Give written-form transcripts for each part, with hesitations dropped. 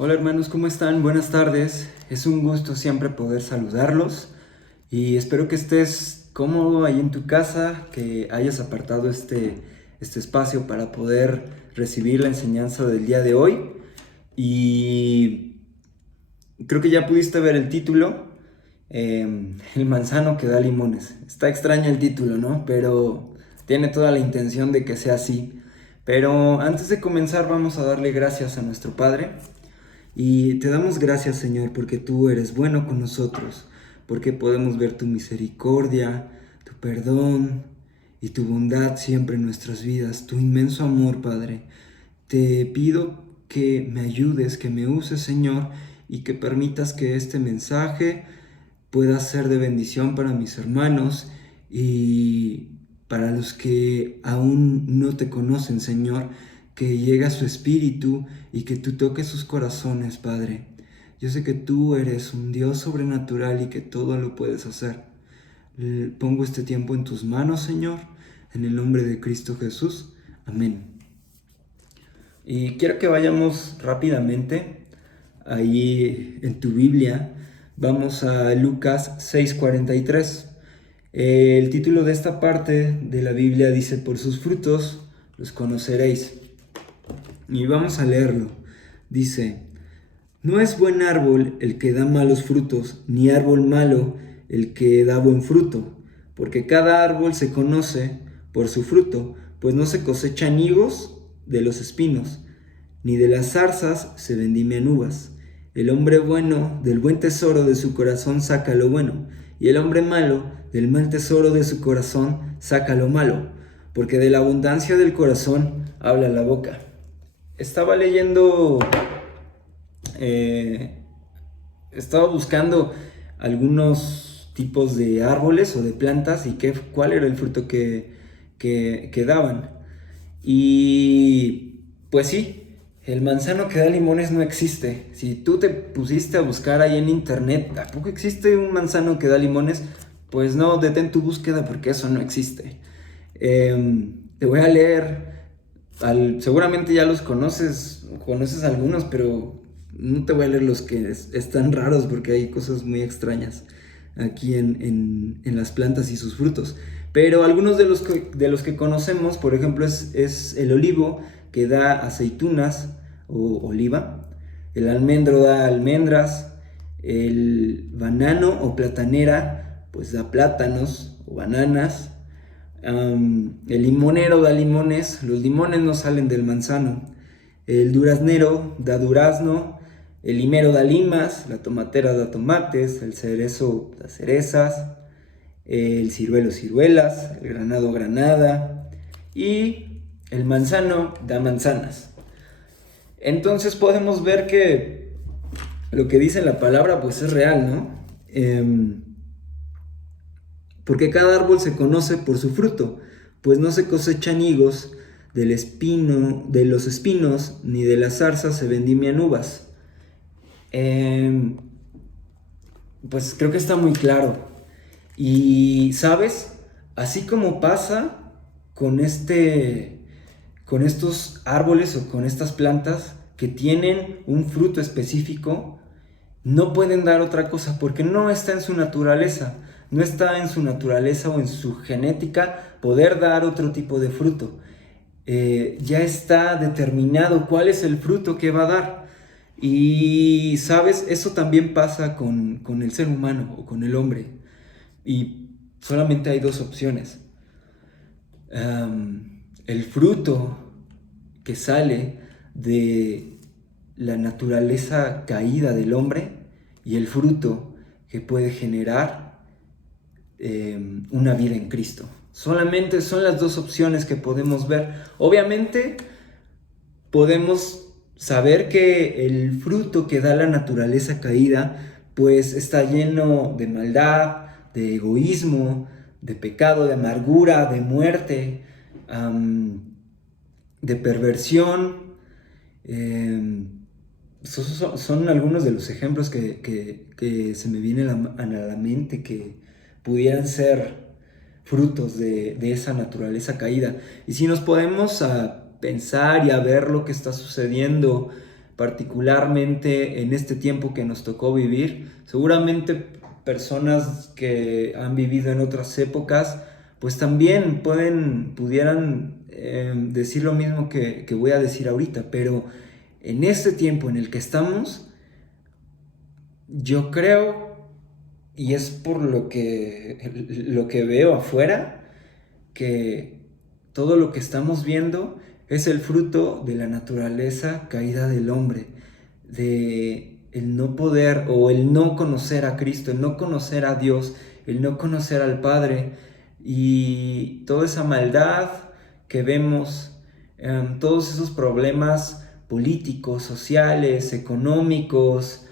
Hola hermanos, ¿cómo están? Buenas tardes. Es un gusto siempre poder saludarlos y espero que estés cómodo ahí en tu casa, que hayas apartado este espacio para poder recibir la enseñanza del día de hoy. Y creo que ya pudiste ver el título, El manzano que da limones. Está extraño el título, ¿no? Pero tiene toda la intención de que sea así. Pero antes de comenzar vamos a darle gracias a nuestro Padre. Y te damos gracias, Señor, porque tú eres bueno con nosotros, porque podemos ver tu misericordia, tu perdón y tu bondad siempre en nuestras vidas, tu inmenso amor, Padre. Te pido que me ayudes, que me uses, Señor, y que permitas que este mensaje pueda ser de bendición para mis hermanos y para los que aún no te conocen, Señor, que llegue a su espíritu y que tú toques sus corazones, Padre. Yo sé que tú eres un Dios sobrenatural y que todo lo puedes hacer. Pongo este tiempo en tus manos, Señor, en el nombre de Cristo Jesús. Amén. Y quiero que vayamos rápidamente ahí en tu Biblia. Vamos a Lucas 6:43. El título de esta parte de la Biblia dice: por sus frutos los conoceréis. Y vamos a leerlo. Dice: no es buen árbol el que da malos frutos, ni árbol malo el que da buen fruto, porque cada árbol se conoce por su fruto, pues no se cosechan higos de los espinos, ni de las zarzas se vendimian uvas. El hombre bueno del buen tesoro de su corazón saca lo bueno, y el hombre malo del mal tesoro de su corazón saca lo malo, porque de la abundancia del corazón habla la boca. Estaba leyendo, eh, estaba buscando algunos tipos de árboles o de plantas y cuál era el fruto que daban. Y pues sí, el manzano que da limones no existe. Si tú te pusiste a buscar ahí en internet, ¿tampoco existe un manzano que da limones? Pues no, detén tu búsqueda porque eso no existe. Te voy a leer, seguramente ya los conoces algunos, pero no te voy a leer los que están raros porque hay cosas muy extrañas aquí en las plantas y sus frutos. Pero algunos de los que conocemos, por ejemplo, es el olivo, que da aceitunas o oliva. El almendro da almendras. El banano o platanera, pues da plátanos o bananas. El limonero da limones. Los limones no salen del manzano. El duraznero da durazno. El limero da limas. La tomatera da tomates. El cerezo da cerezas. El ciruelo ciruelas. El granado granada. Y el manzano da manzanas. Entonces podemos ver que lo que dice la palabra pues es real, ¿no? Porque cada árbol se conoce por su fruto, pues no se cosechan higos de los espinos, ni de las zarzas se vendimian uvas. Pues creo que está muy claro. Y, ¿sabes? Así como pasa con con estos árboles o con estas plantas que tienen un fruto específico, no pueden dar otra cosa porque no está en su naturaleza. No está en su naturaleza o en su genética poder dar otro tipo de fruto. Ya está determinado cuál es el fruto que va a dar. Y, ¿sabes? Eso también pasa con el ser humano o con el hombre. Y solamente hay dos opciones. El fruto que sale de la naturaleza caída del hombre y el fruto que puede generar una vida en Cristo. Solamente son las dos opciones que podemos ver. Obviamente podemos saber que el fruto que da la naturaleza caída pues está lleno de maldad, de egoísmo, de pecado, de amargura, de muerte, de perversión. Son algunos de los ejemplos que se me vienen a la mente que pudieran ser frutos de esa naturaleza caída. Y si nos podemos a pensar y a ver lo que está sucediendo particularmente en este tiempo que nos tocó vivir. Seguramente personas que han vivido en otras épocas, pues también pudieran decir lo mismo que voy a decir ahorita, pero en este tiempo en el que estamos, yo creo, y es por lo que veo afuera, que todo lo que estamos viendo es el fruto de la naturaleza caída del hombre, de el no poder o el no conocer a Cristo, el no conocer a Dios, el no conocer al Padre, y toda esa maldad que vemos, todos esos problemas políticos, sociales, económicos,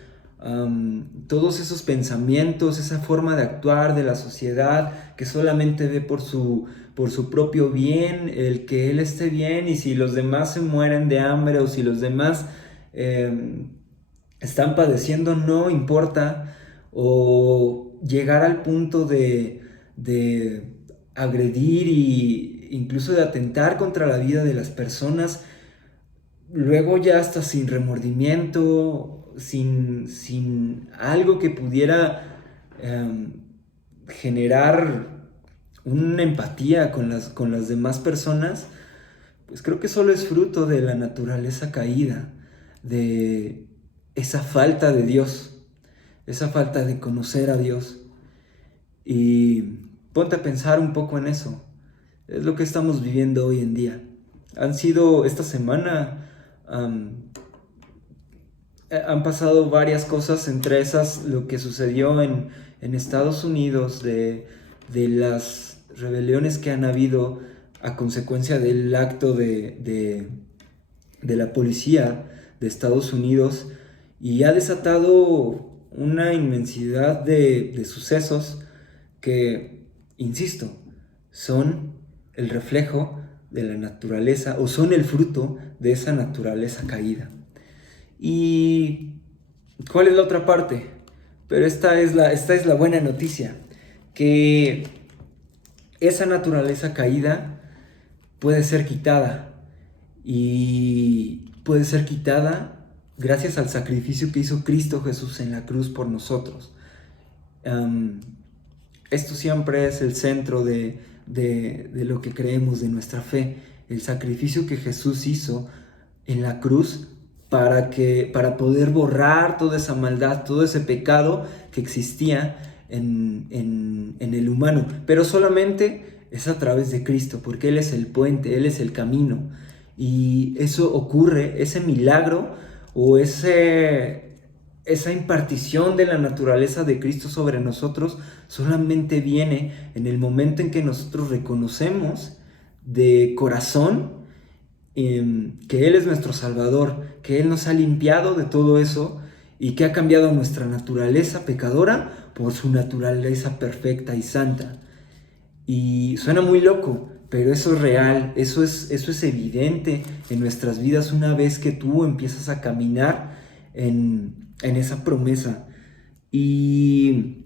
todos esos pensamientos, esa forma de actuar de la sociedad que solamente ve por su propio bien, el que él esté bien, y si los demás se mueren de hambre o si los demás están padeciendo, no importa, o llegar al punto de agredir e incluso de atentar contra la vida de las personas, luego ya hasta sin remordimiento, sin algo que pudiera generar una empatía con las demás personas, pues creo que solo es fruto de la naturaleza caída, de esa falta de Dios, esa falta de conocer a Dios. Y ponte a pensar un poco en eso. Es lo que estamos viviendo hoy en día. Esta semana, han pasado varias cosas, entre esas lo que sucedió en Estados Unidos, de las rebeliones que han habido a consecuencia del acto de la policía de Estados Unidos, y ha desatado una inmensidad de sucesos que, insisto, son el reflejo de la naturaleza, o son el fruto de esa naturaleza caída. ¿Y cuál es la otra parte? Pero esta es la buena noticia, que esa naturaleza caída puede ser quitada, y puede ser quitada gracias al sacrificio que hizo Cristo Jesús en la cruz por nosotros. Esto siempre es el centro de lo que creemos, de nuestra fe, el sacrificio que Jesús hizo en la cruz para poder borrar toda esa maldad, todo ese pecado que existía en el humano. Pero solamente es a través de Cristo, porque Él es el puente, Él es el camino. Y eso ocurre, ese milagro o esa impartición de la naturaleza de Cristo sobre nosotros solamente viene en el momento en que nosotros reconocemos de corazón que Él es nuestro Salvador, que Él nos ha limpiado de todo eso y que ha cambiado nuestra naturaleza pecadora por su naturaleza perfecta y santa. Y suena muy loco, pero eso es real, eso es evidente en nuestras vidas una vez que tú empiezas a caminar en esa promesa. Y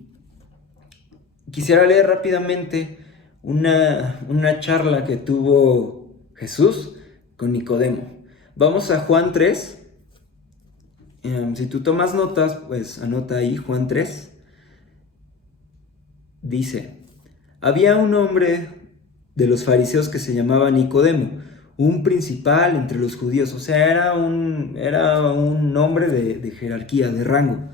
quisiera leer rápidamente una charla que tuvo Jesús con Nicodemo. Vamos a Juan 3. Si tú tomas notas, pues anota ahí Juan 3. Dice: había un hombre de los fariseos que se llamaba Nicodemo, un principal entre los judíos, o sea, era un hombre de jerarquía, de rango.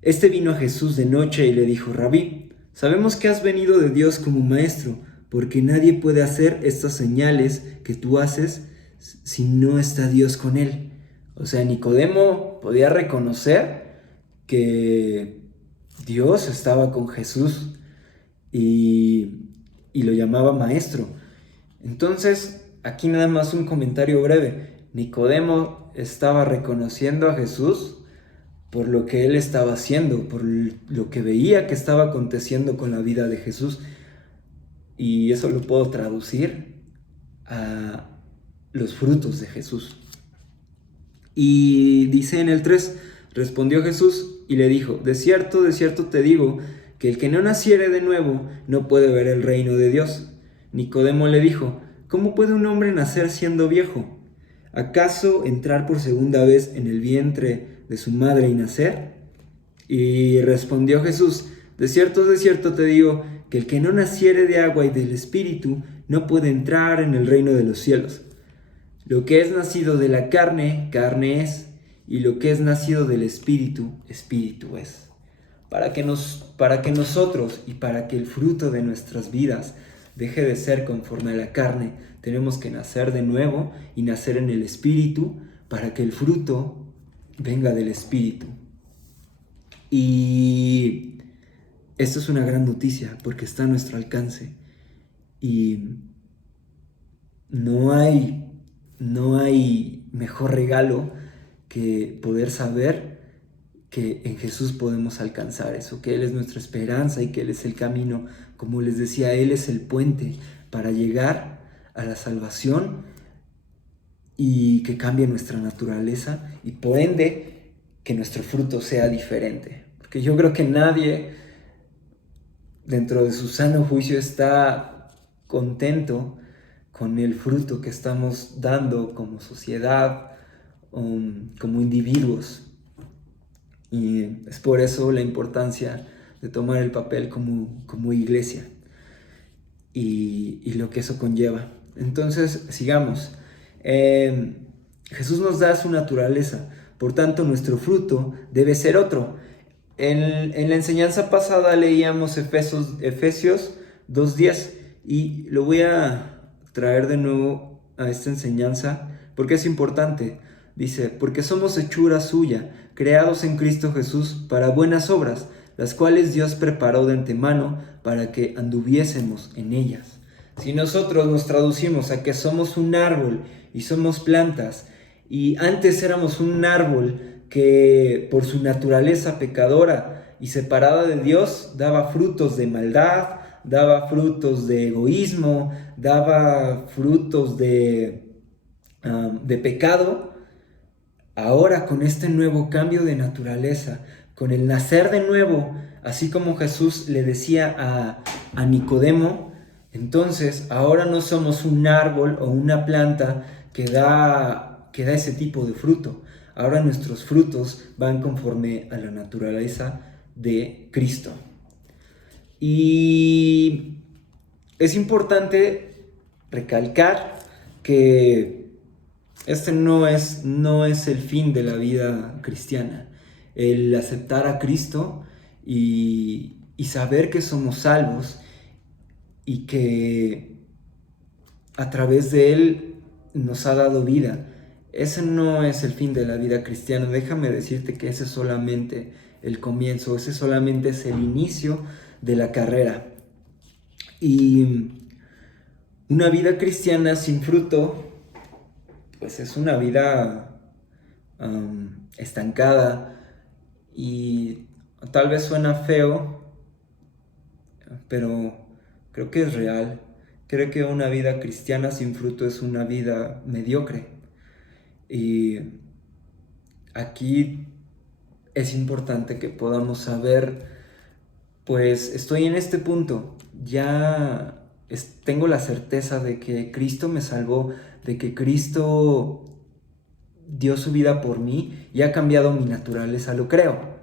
Este vino a Jesús de noche y le dijo: Rabí, sabemos que has venido de Dios como maestro, porque nadie puede hacer estas señales que tú haces si no está Dios con él. O sea, Nicodemo podía reconocer que Dios estaba con Jesús y lo llamaba maestro. Entonces, aquí nada más un comentario breve. Nicodemo estaba reconociendo a Jesús por lo que él estaba haciendo, por lo que veía que estaba aconteciendo con la vida de Jesús. Y eso lo puedo traducir a los frutos de Jesús. Y dice en el 3, respondió Jesús y le dijo: de cierto te digo, que el que no naciere de nuevo no puede ver el reino de Dios. Nicodemo le dijo: ¿cómo puede un hombre nacer siendo viejo? ¿Acaso entrar por segunda vez en el vientre de su madre y nacer? Y respondió Jesús: de cierto te digo, que el que no naciere de agua y del Espíritu no puede entrar en el reino de los cielos. Lo que es nacido de la carne, carne es, y lo que es nacido del Espíritu, Espíritu es. Para que nosotros y para que el fruto de nuestras vidas deje de ser conforme a la carne, tenemos que nacer de nuevo y nacer en el Espíritu para que el fruto venga del Espíritu. Y esto es una gran noticia porque está a nuestro alcance. Y no hay mejor regalo que poder saber que en Jesús podemos alcanzar eso, que Él es nuestra esperanza y que Él es el camino. Como les decía, Él es el puente para llegar a la salvación y que cambie nuestra naturaleza y por ende que nuestro fruto sea diferente. Porque yo creo que nadie dentro de su sano juicio está contento con el fruto que estamos dando como sociedad, como individuos. Y es por eso la importancia de tomar el papel como iglesia y lo que eso conlleva. Entonces, sigamos. Jesús nos da su naturaleza, por tanto nuestro fruto debe ser otro. En la enseñanza pasada leíamos Efesios 2:10 y lo voy a traer de nuevo a esta enseñanza porque es importante. Dice: porque somos hechura suya, creados en Cristo Jesús para buenas obras, las cuales Dios preparó de antemano para que anduviésemos en ellas. Si nosotros nos traducimos a que somos un árbol y somos plantas, y antes éramos un árbol que por su naturaleza pecadora y separada de Dios daba frutos de maldad, daba frutos de egoísmo, daba frutos de pecado. Ahora, con este nuevo cambio de naturaleza, con el nacer de nuevo, así como Jesús le decía a Nicodemo, entonces ahora no somos un árbol o una planta que da ese tipo de fruto. Ahora nuestros frutos van conforme a la naturaleza de Cristo. Y es importante recalcar que este no es el fin de la vida cristiana. El aceptar a Cristo y saber que somos salvos y que a través de Él nos ha dado vida. Ese no es el fin de la vida cristiana. Déjame decirte que ese es solamente el comienzo, ese solamente es el inicio de la carrera. Y una vida cristiana sin fruto, pues es una vida estancada y tal vez suena feo, pero creo que es real. Creo que una vida cristiana sin fruto es una vida mediocre. Y aquí es importante que podamos saber, pues estoy en este punto, ya tengo la certeza de que Cristo me salvó, de que Cristo dio su vida por mí y ha cambiado mi naturaleza, lo creo,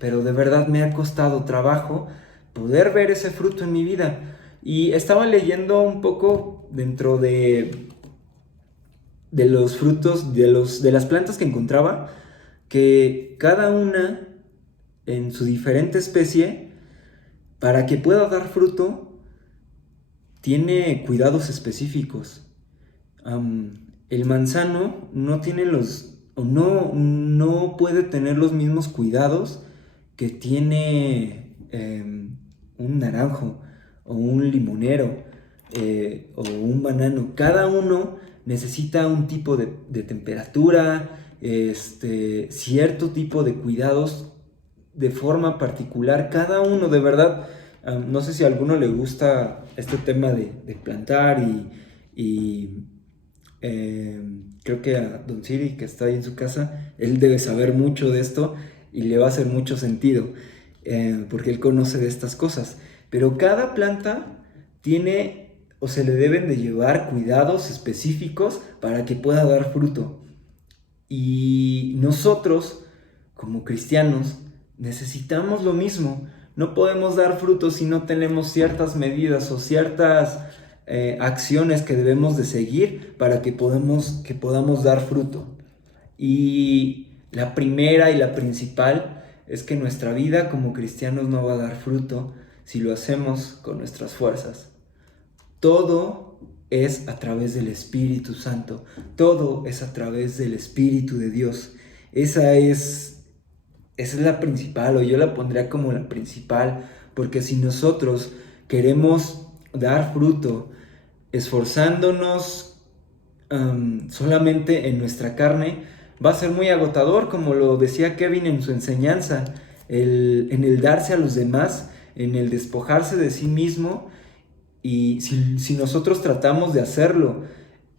pero de verdad me ha costado trabajo poder ver ese fruto en mi vida. Y estaba leyendo un poco dentro de los frutos, de las plantas que encontraba, que cada una en su diferente especie, para que pueda dar fruto, tiene cuidados específicos. El manzano no tiene no puede tener los mismos cuidados que tiene un naranjo o un limonero o un banano. Cada uno necesita un tipo de temperatura, cierto tipo de cuidados de forma particular. Cada uno, de verdad, no sé si a alguno le gusta este tema de plantar y creo que a Don Siri, que está ahí en su casa, él debe saber mucho de esto y le va a hacer mucho sentido porque él conoce de estas cosas. Pero cada planta tiene o se le deben de llevar cuidados específicos para que pueda dar fruto. Y nosotros, como cristianos, necesitamos lo mismo. No podemos dar fruto si no tenemos ciertas medidas o ciertas acciones que debemos de seguir para que podamos dar fruto. Y la primera y la principal es que nuestra vida como cristianos no va a dar fruto si lo hacemos con nuestras fuerzas. Todo es a través del Espíritu Santo. Todo es a través del Espíritu de Dios. Esa es la principal, o yo la pondría como la principal, porque si nosotros queremos dar fruto esforzándonos solamente en nuestra carne, va a ser muy agotador, como lo decía Kevin en su enseñanza, en el darse a los demás, en el despojarse de sí mismo. Y si nosotros tratamos de hacerlo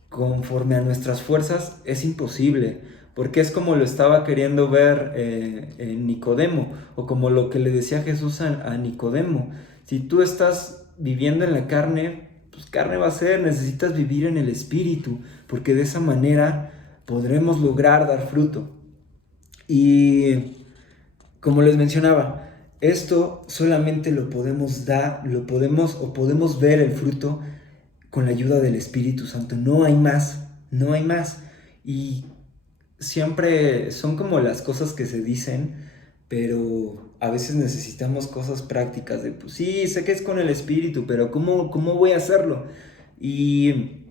conforme a nuestras fuerzas, es imposible, porque es como lo estaba queriendo ver Nicodemo, o como lo que le decía Jesús a Nicodemo. Si tú estás viviendo en la carne, pues carne va a ser, necesitas vivir en el Espíritu, porque de esa manera podremos lograr dar fruto. Y como les mencionaba, esto solamente lo podemos podemos ver el fruto con la ayuda del Espíritu Santo. No hay más, no hay más. Y siempre son como las cosas que se dicen, pero a veces necesitamos cosas prácticas de, pues sí, sé que es con el Espíritu, pero ¿cómo voy a hacerlo? Y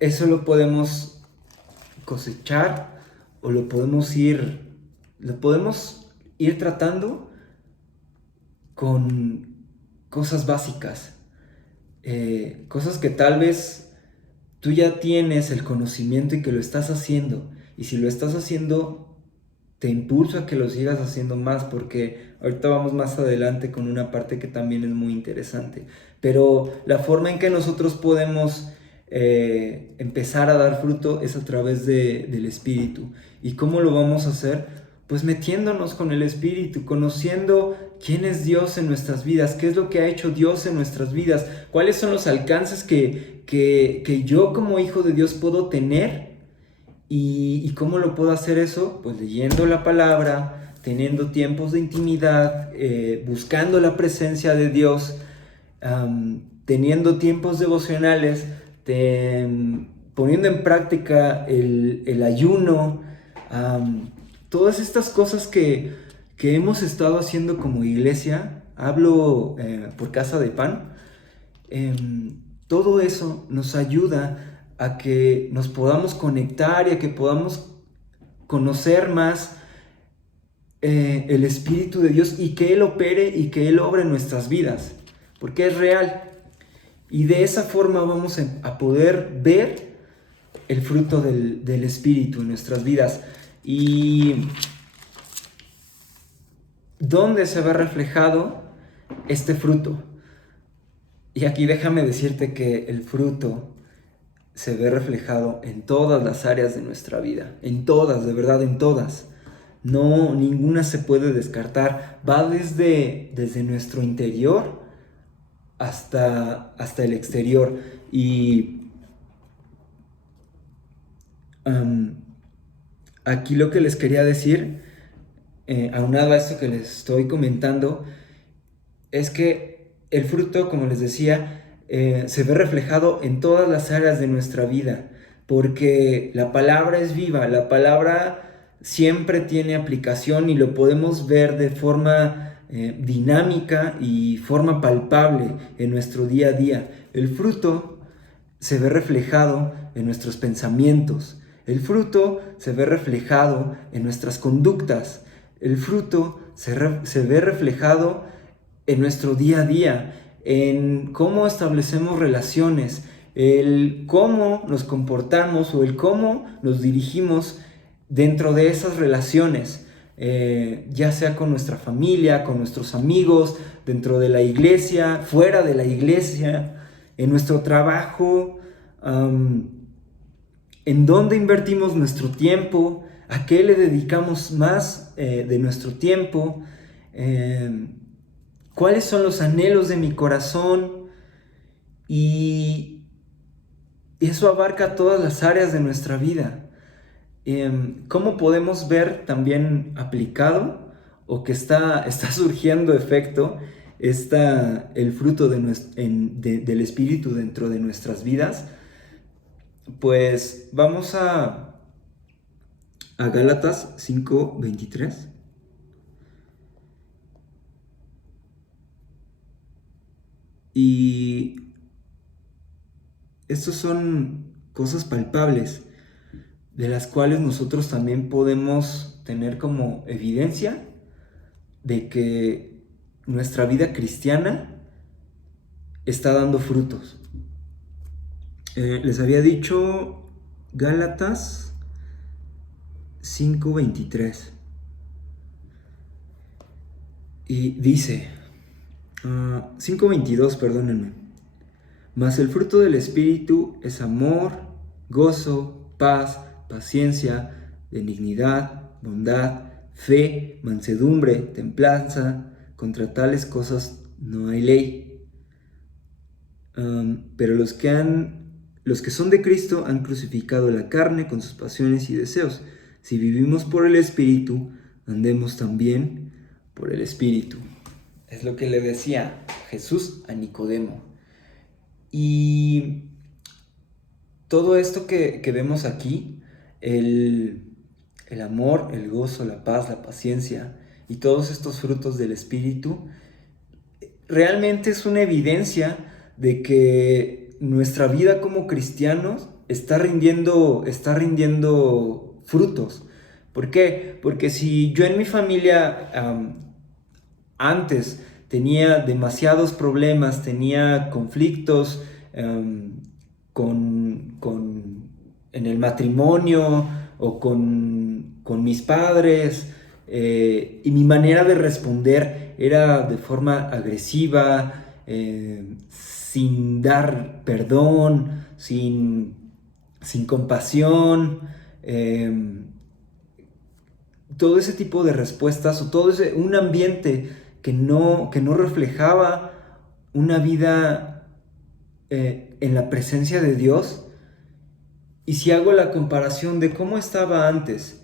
eso lo podemos cosechar o lo podemos ir tratando con cosas básicas, cosas que tal vez tú ya tienes el conocimiento y que lo estás haciendo, y si lo estás haciendo, te impulso a que lo sigas haciendo más, porque ahorita vamos más adelante con una parte que también es muy interesante. Pero la forma en que nosotros podemos empezar a dar fruto es a través del Espíritu. ¿Y cómo lo vamos a hacer? Pues metiéndonos con el Espíritu, conociendo quién es Dios en nuestras vidas, qué es lo que ha hecho Dios en nuestras vidas, cuáles son los alcances que yo como hijo de Dios puedo tener. ¿Y cómo lo puedo hacer eso? Pues leyendo la palabra, teniendo tiempos de intimidad, buscando la presencia de Dios, teniendo tiempos devocionales, poniendo en práctica el ayuno, todas estas cosas que hemos estado haciendo como iglesia. Hablo por Casa de Pan. Todo eso nos ayuda a que nos podamos conectar y a que podamos conocer más el Espíritu de Dios, y que Él opere y que Él obre en nuestras vidas, porque es real. Y de esa forma vamos a poder ver el fruto del Espíritu en nuestras vidas. ¿Y dónde se ve reflejado este fruto? Y aquí déjame decirte que el fruto se ve reflejado en todas las áreas de nuestra vida, en todas, de verdad, en todas. No, ninguna se puede descartar. Va desde nuestro interior hasta el exterior. Y aquí lo que les quería decir, aunado a esto que les estoy comentando, es que el fruto, como les decía, se ve reflejado en todas las áreas de nuestra vida, porque la palabra es viva, la palabra siempre tiene aplicación y lo podemos ver de forma dinámica y forma palpable en nuestro día a día. El fruto se ve reflejado en nuestros pensamientos, el fruto se ve reflejado en nuestras conductas, el fruto se ve reflejado en nuestro día a día, en cómo establecemos relaciones, el cómo nos comportamos o el cómo nos dirigimos dentro de esas relaciones, ya sea con nuestra familia, con nuestros amigos, dentro de la iglesia, fuera de la iglesia, en nuestro trabajo, en dónde invertimos nuestro tiempo, a qué le dedicamos más de nuestro tiempo, cuáles son los anhelos de mi corazón, Y eso abarca todas las áreas de nuestra vida. ¿Cómo podemos ver también aplicado o que está surgiendo efecto el fruto del Espíritu dentro de nuestras vidas? Pues vamos a Gálatas 5:23. Y estos son cosas palpables de las cuales nosotros también podemos tener como evidencia de que nuestra vida cristiana está dando frutos. Les había dicho Gálatas 5:23. Y dice, 5:22, perdónenme. Mas el fruto del Espíritu es amor, gozo, paz, paciencia, benignidad, bondad, fe, mansedumbre, templanza. Contra tales cosas no hay ley. Pero los que son de Cristo han crucificado la carne con sus pasiones y deseos. Si vivimos por el Espíritu, andemos también por el Espíritu. Es lo que le decía Jesús a Nicodemo. Y todo esto que vemos aquí, el amor, el gozo, la paz, la paciencia y todos estos frutos del Espíritu, realmente es una evidencia de que nuestra vida como cristianos está rindiendo frutos. ¿Por qué? Porque si yo en mi familia antes tenía demasiados problemas, tenía conflictos en el matrimonio o con mis padres, y mi manera de responder era de forma agresiva, sin dar perdón, sin compasión, todo ese tipo de respuestas o un ambiente que no reflejaba una vida en la presencia de Dios. Y si hago la comparación de cómo estaba antes,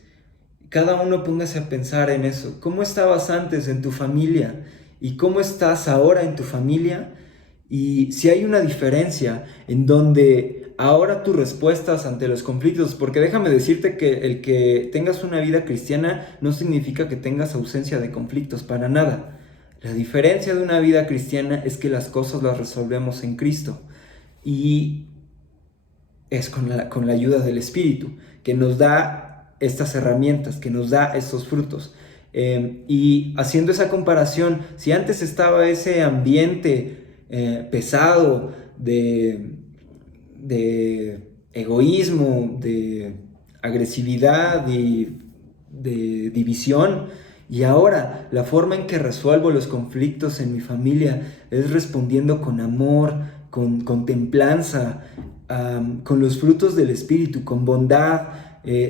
cada uno póngase a pensar en eso. ¿Cómo estabas antes en tu familia? ¿Y cómo estás ahora en tu familia? Y si hay una diferencia en donde ahora tus respuestas ante los conflictos, porque déjame decirte que el que tengas una vida cristiana no significa que tengas ausencia de conflictos, para nada. La diferencia de una vida cristiana es que las cosas las resolvemos en Cristo. Y es con la ayuda del Espíritu, que nos da estas herramientas, que nos da estos frutos. Y haciendo esa comparación, si antes estaba ese ambiente pesado de egoísmo, de agresividad y de división, y ahora la forma en que resuelvo los conflictos en mi familia es respondiendo con amor, con templanza, con los frutos del Espíritu, con bondad,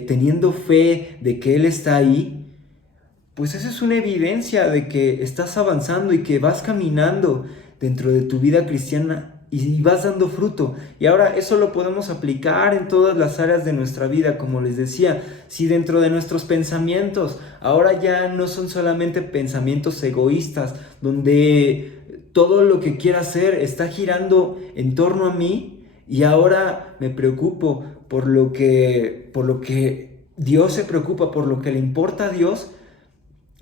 teniendo fe de que Él está ahí, pues eso es una evidencia de que estás avanzando y que vas caminando dentro de tu vida cristiana y vas dando fruto. Y ahora eso lo podemos aplicar en todas las áreas de nuestra vida, como les decía. Si dentro de nuestros pensamientos ahora ya no son solamente pensamientos egoístas, donde todo lo que quiero hacer está girando en torno a mí, y ahora me preocupo por lo que Dios se preocupa, por lo que le importa a Dios,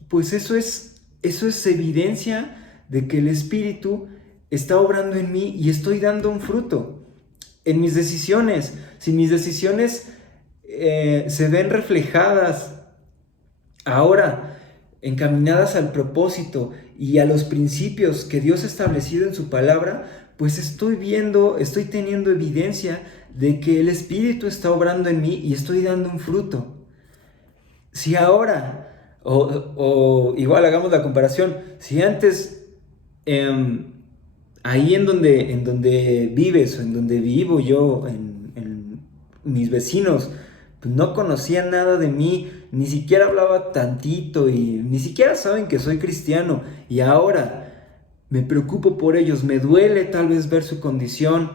pues eso es evidencia de que el Espíritu está obrando en mí y estoy dando un fruto en mis decisiones. Si mis decisiones se ven reflejadas ahora, encaminadas al propósito y a los principios que Dios ha establecido en su palabra, pues estoy teniendo evidencia de que el Espíritu está obrando en mí y estoy dando un fruto. Si ahora, o igual hagamos la comparación, si antes ahí en donde vives o en donde vivo yo, en mis vecinos, pues no conocían nada de mí, ni siquiera hablaba tantito y ni siquiera saben que soy cristiano, y ahora me preocupo por ellos, me duele tal vez ver su condición,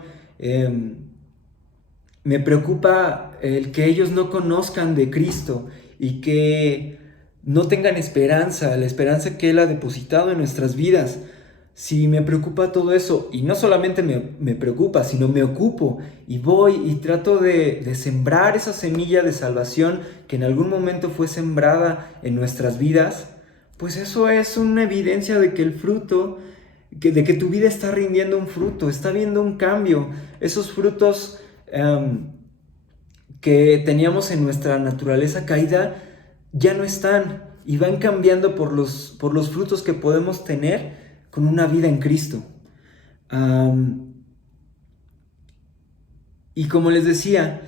me preocupa el que ellos no conozcan de Cristo y que no tengan esperanza, la esperanza que Él ha depositado en nuestras vidas. Si me preocupa todo eso, y no solamente me preocupa, sino me ocupo y voy y trato de sembrar esa semilla de salvación que en algún momento fue sembrada en nuestras vidas, pues eso es una evidencia de que el fruto, de que tu vida está rindiendo un fruto, está habiendo un cambio. Esos frutos que teníamos en nuestra naturaleza caída ya no están y van cambiando por los frutos que podemos tener con una vida en Cristo. Y como les decía,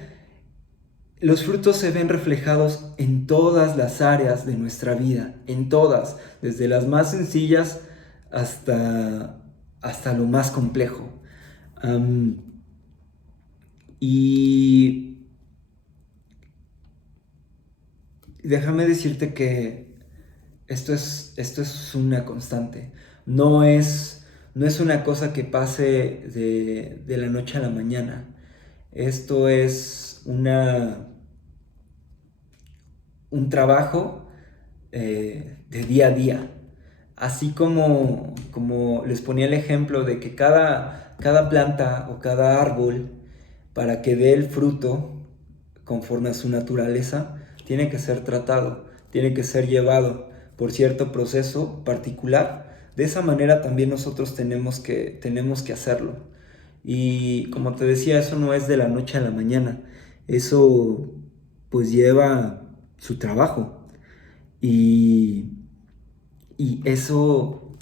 los frutos se ven reflejados en todas las áreas de nuestra vida, en todas, desde las más sencillas hasta lo más complejo. Y déjame decirte que esto es una constante. No es una cosa que pase de la noche a la mañana. Esto es un trabajo de día a día. Así como les ponía el ejemplo de que cada planta o cada árbol, para que dé el fruto conforme a su naturaleza, tiene que ser tratado, tiene que ser llevado por cierto proceso particular. De esa manera también nosotros tenemos que hacerlo. Y como te decía, eso no es de la noche a la mañana. Eso pues lleva su trabajo. Y, y eso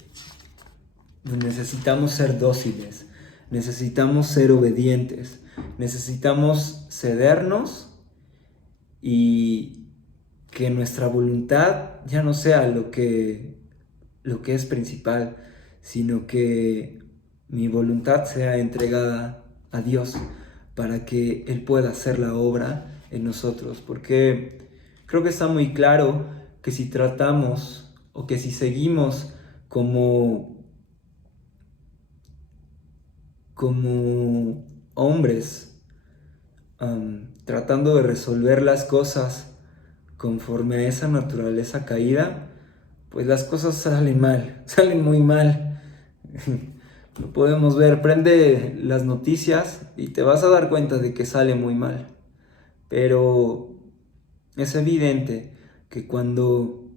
necesitamos ser dóciles, necesitamos ser obedientes, necesitamos cedernos y que nuestra voluntad ya no sea lo que es principal, sino que mi voluntad sea entregada a Dios para que Él pueda hacer la obra en nosotros, porque creo que está muy claro que si tratamos o que si seguimos como, como hombres, tratando de resolver las cosas conforme a esa naturaleza caída, pues las cosas salen mal, salen muy mal. Lo podemos ver, prende las noticias y te vas a dar cuenta de que sale muy mal. Pero es evidente que cuando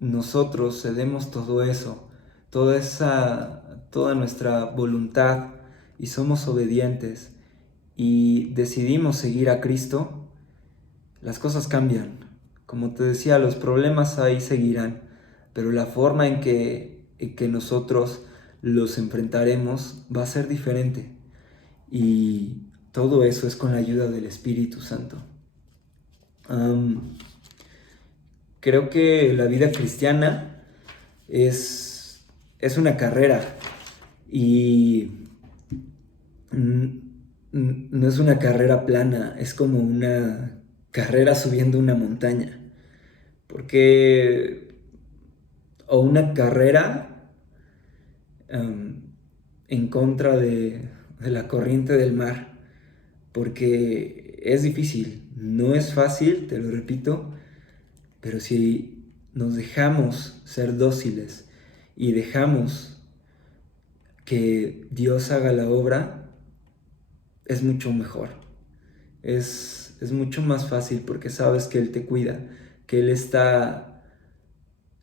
nosotros cedemos todo eso, toda nuestra voluntad y somos obedientes y decidimos seguir a Cristo, las cosas cambian. Como te decía, los problemas ahí seguirán, pero la forma en que nosotros los enfrentaremos va a ser diferente. Y todo eso es con la ayuda del Espíritu Santo. Creo que la vida cristiana es una carrera y no es una carrera plana, es como una carrera subiendo una montaña. Porque, o una carrera en contra de la corriente del mar, porque es difícil, no es fácil, te lo repito, pero si nos dejamos ser dóciles y dejamos que Dios haga la obra, es mucho mejor. Es mucho más fácil porque sabes que Él te cuida, que Él está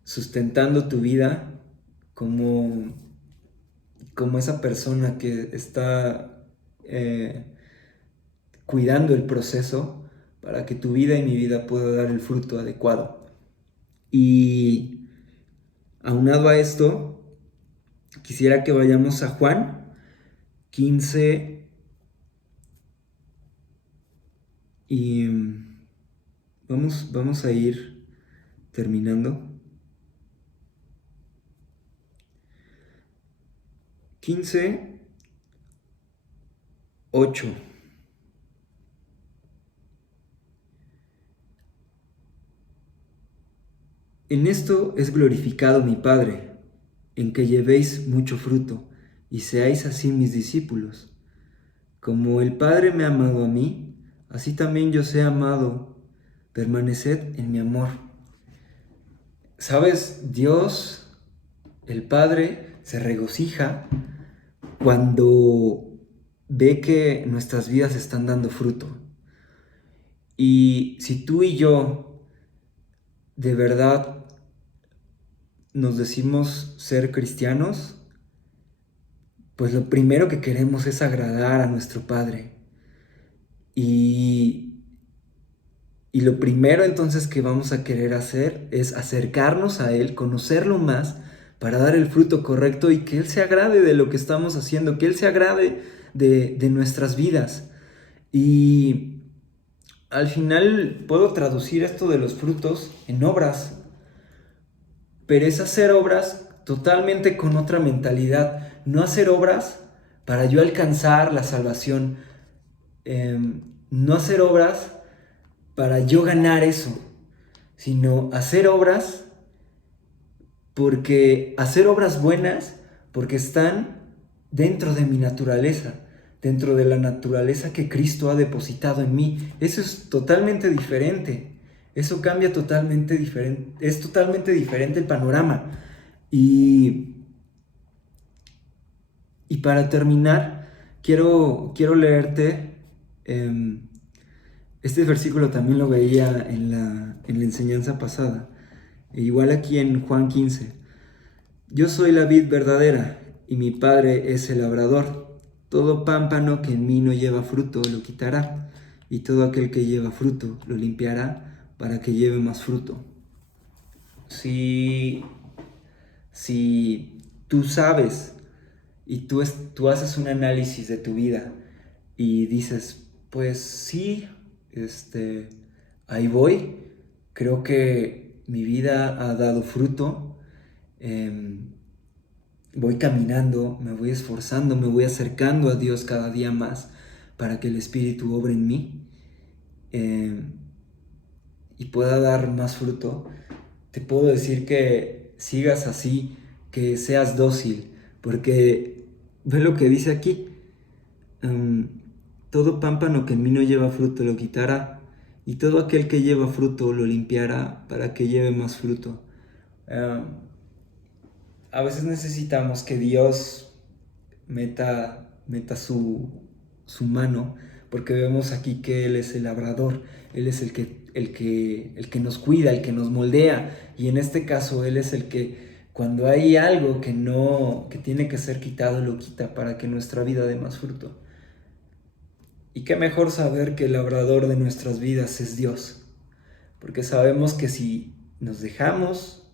sustentando tu vida como, como esa persona que está cuidando el proceso para que tu vida y mi vida pueda dar el fruto adecuado. Y aunado a esto, quisiera que vayamos a Juan 15 y vamos a ir terminando. 15, 8. En esto es glorificado mi Padre, en que llevéis mucho fruto y seáis así mis discípulos. Como el Padre me ha amado a mí, así también yo os he amado. Permaneced en mi amor. ¿Sabes? Dios, el Padre, se regocija cuando ve que nuestras vidas están dando fruto. Y si tú y yo de verdad nos decimos ser cristianos, pues lo primero que queremos es agradar a nuestro Padre. Y, y lo primero entonces que vamos a querer hacer es acercarnos a Él, conocerlo más, para dar el fruto correcto y que Él se agrade de lo que estamos haciendo, que Él se agrade de nuestras vidas. Y al final puedo traducir esto de los frutos en obras, pero es hacer obras totalmente con otra mentalidad, no hacer obras para yo alcanzar la salvación, no hacer obras para yo ganar eso, sino hacer obras porque hacer obras buenas porque están dentro de mi naturaleza, dentro de la naturaleza que Cristo ha depositado en mí. Eso es totalmente diferente. Eso cambia totalmente diferente. Es totalmente diferente el panorama. Y, y para terminar, quiero leerte. Este versículo también lo veía en la enseñanza pasada. E igual aquí en Juan 15. Yo soy la vid verdadera y mi Padre es el labrador. Todo pámpano que en mí no lleva fruto lo quitará, y todo aquel que lleva fruto lo limpiará para que lleve más fruto. Si, si tú sabes y tú haces un análisis de tu vida y dices, pues sí, ahí voy, creo que mi vida ha dado fruto, voy caminando, me voy esforzando, me voy acercando a Dios cada día más para que el Espíritu obre en mí eh, y pueda dar más fruto. Te puedo decir que sigas así, que seas dócil, porque ve lo que dice aquí. Um, Todo pámpano que en mí no lleva fruto lo quitará, y todo aquel que lleva fruto lo limpiará para que lleve más fruto. A veces necesitamos que Dios meta su mano, porque vemos aquí que Él es el labrador, Él es el que nos cuida, el que nos moldea, y en este caso Él es el que cuando hay algo que tiene que ser quitado, lo quita para que nuestra vida dé más fruto. Y qué mejor saber que el labrador de nuestras vidas es Dios, porque sabemos que si nos dejamos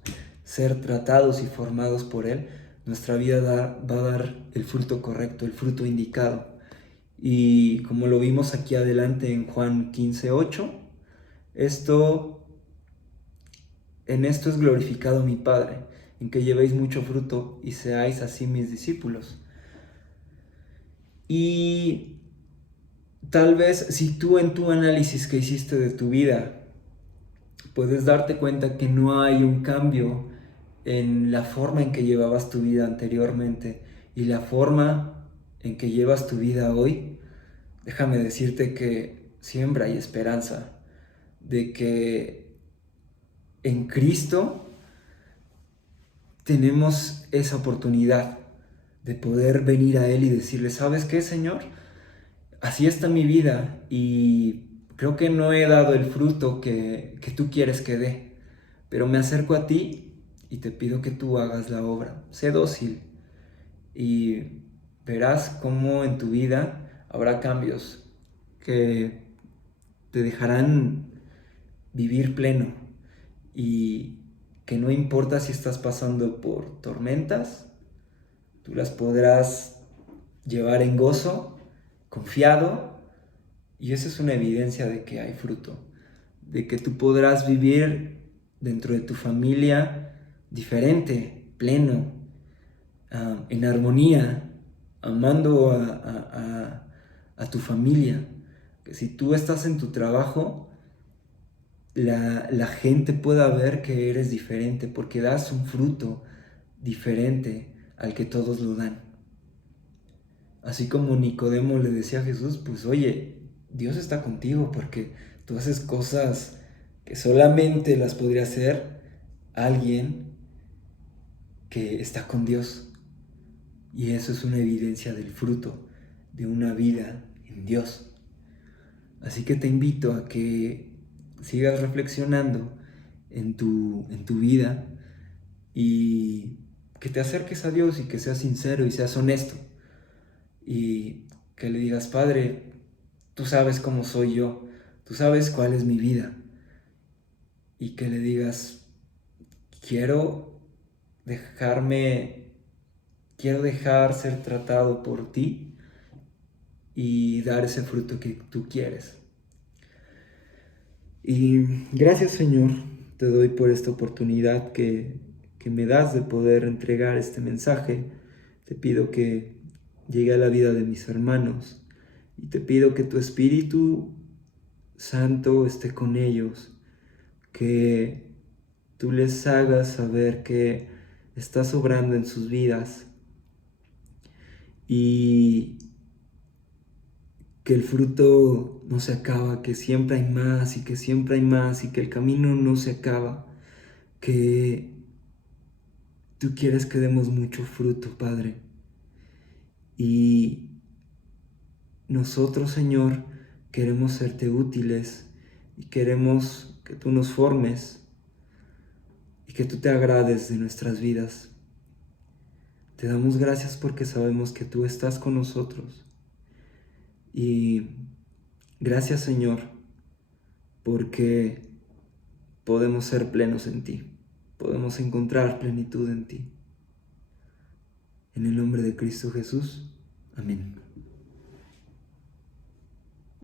ser tratados y formados por Él, nuestra vida va a dar el fruto correcto, el fruto indicado. Y como lo vimos aquí adelante en Juan 15:8, en esto es glorificado mi Padre, en que llevéis mucho fruto y seáis así mis discípulos. Y tal vez si tú en tu análisis que hiciste de tu vida puedes darte cuenta que no hay un cambio en la forma en que llevabas tu vida anteriormente y la forma en que llevas tu vida hoy, déjame decirte que siempre hay esperanza de que en Cristo tenemos esa oportunidad de poder venir a Él y decirle, ¿sabes qué, Señor? Así está mi vida y creo que no he dado el fruto que tú quieres que dé, pero me acerco a ti y te pido que tú hagas la obra. Sé dócil y verás cómo en tu vida habrá cambios que te dejarán vivir pleno y que no importa si estás pasando por tormentas, tú las podrás llevar en gozo, confiado, y eso es una evidencia de que hay fruto, de que tú podrás vivir dentro de tu familia diferente, pleno, en armonía, amando a tu familia. Que si tú estás en tu trabajo, la gente pueda ver que eres diferente porque das un fruto, diferente al que todos lo dan. Así como Nicodemo le decía a Jesús, pues oye, Dios está contigo porque tú haces cosas que solamente las podría hacer alguien que está con Dios. Y eso es una evidencia del fruto de una vida en Dios. Así que te invito a que sigas reflexionando en tu vida y que te acerques a Dios y que seas sincero y seas honesto. Y que le digas, Padre, tú sabes cómo soy yo, tú sabes cuál es mi vida. Y que le digas, quiero quiero dejar ser tratado por ti y dar ese fruto que tú quieres. Y gracias, Señor, te doy por esta oportunidad que me das de poder entregar este mensaje. Te pido que llegue a la vida de mis hermanos y te pido que tu Espíritu Santo esté con ellos, que tú les hagas saber que estás obrando en sus vidas y que el fruto no se acaba, que siempre hay más y que siempre hay más y que el camino no se acaba, que tú quieres que demos mucho fruto, Padre. Y nosotros, Señor, queremos serte útiles y queremos que tú nos formes y que tú te agrades de nuestras vidas. Te damos gracias porque sabemos que tú estás con nosotros. Y gracias, Señor, porque podemos ser plenos en ti. Podemos encontrar plenitud en ti. En el nombre de Cristo Jesús. Amén.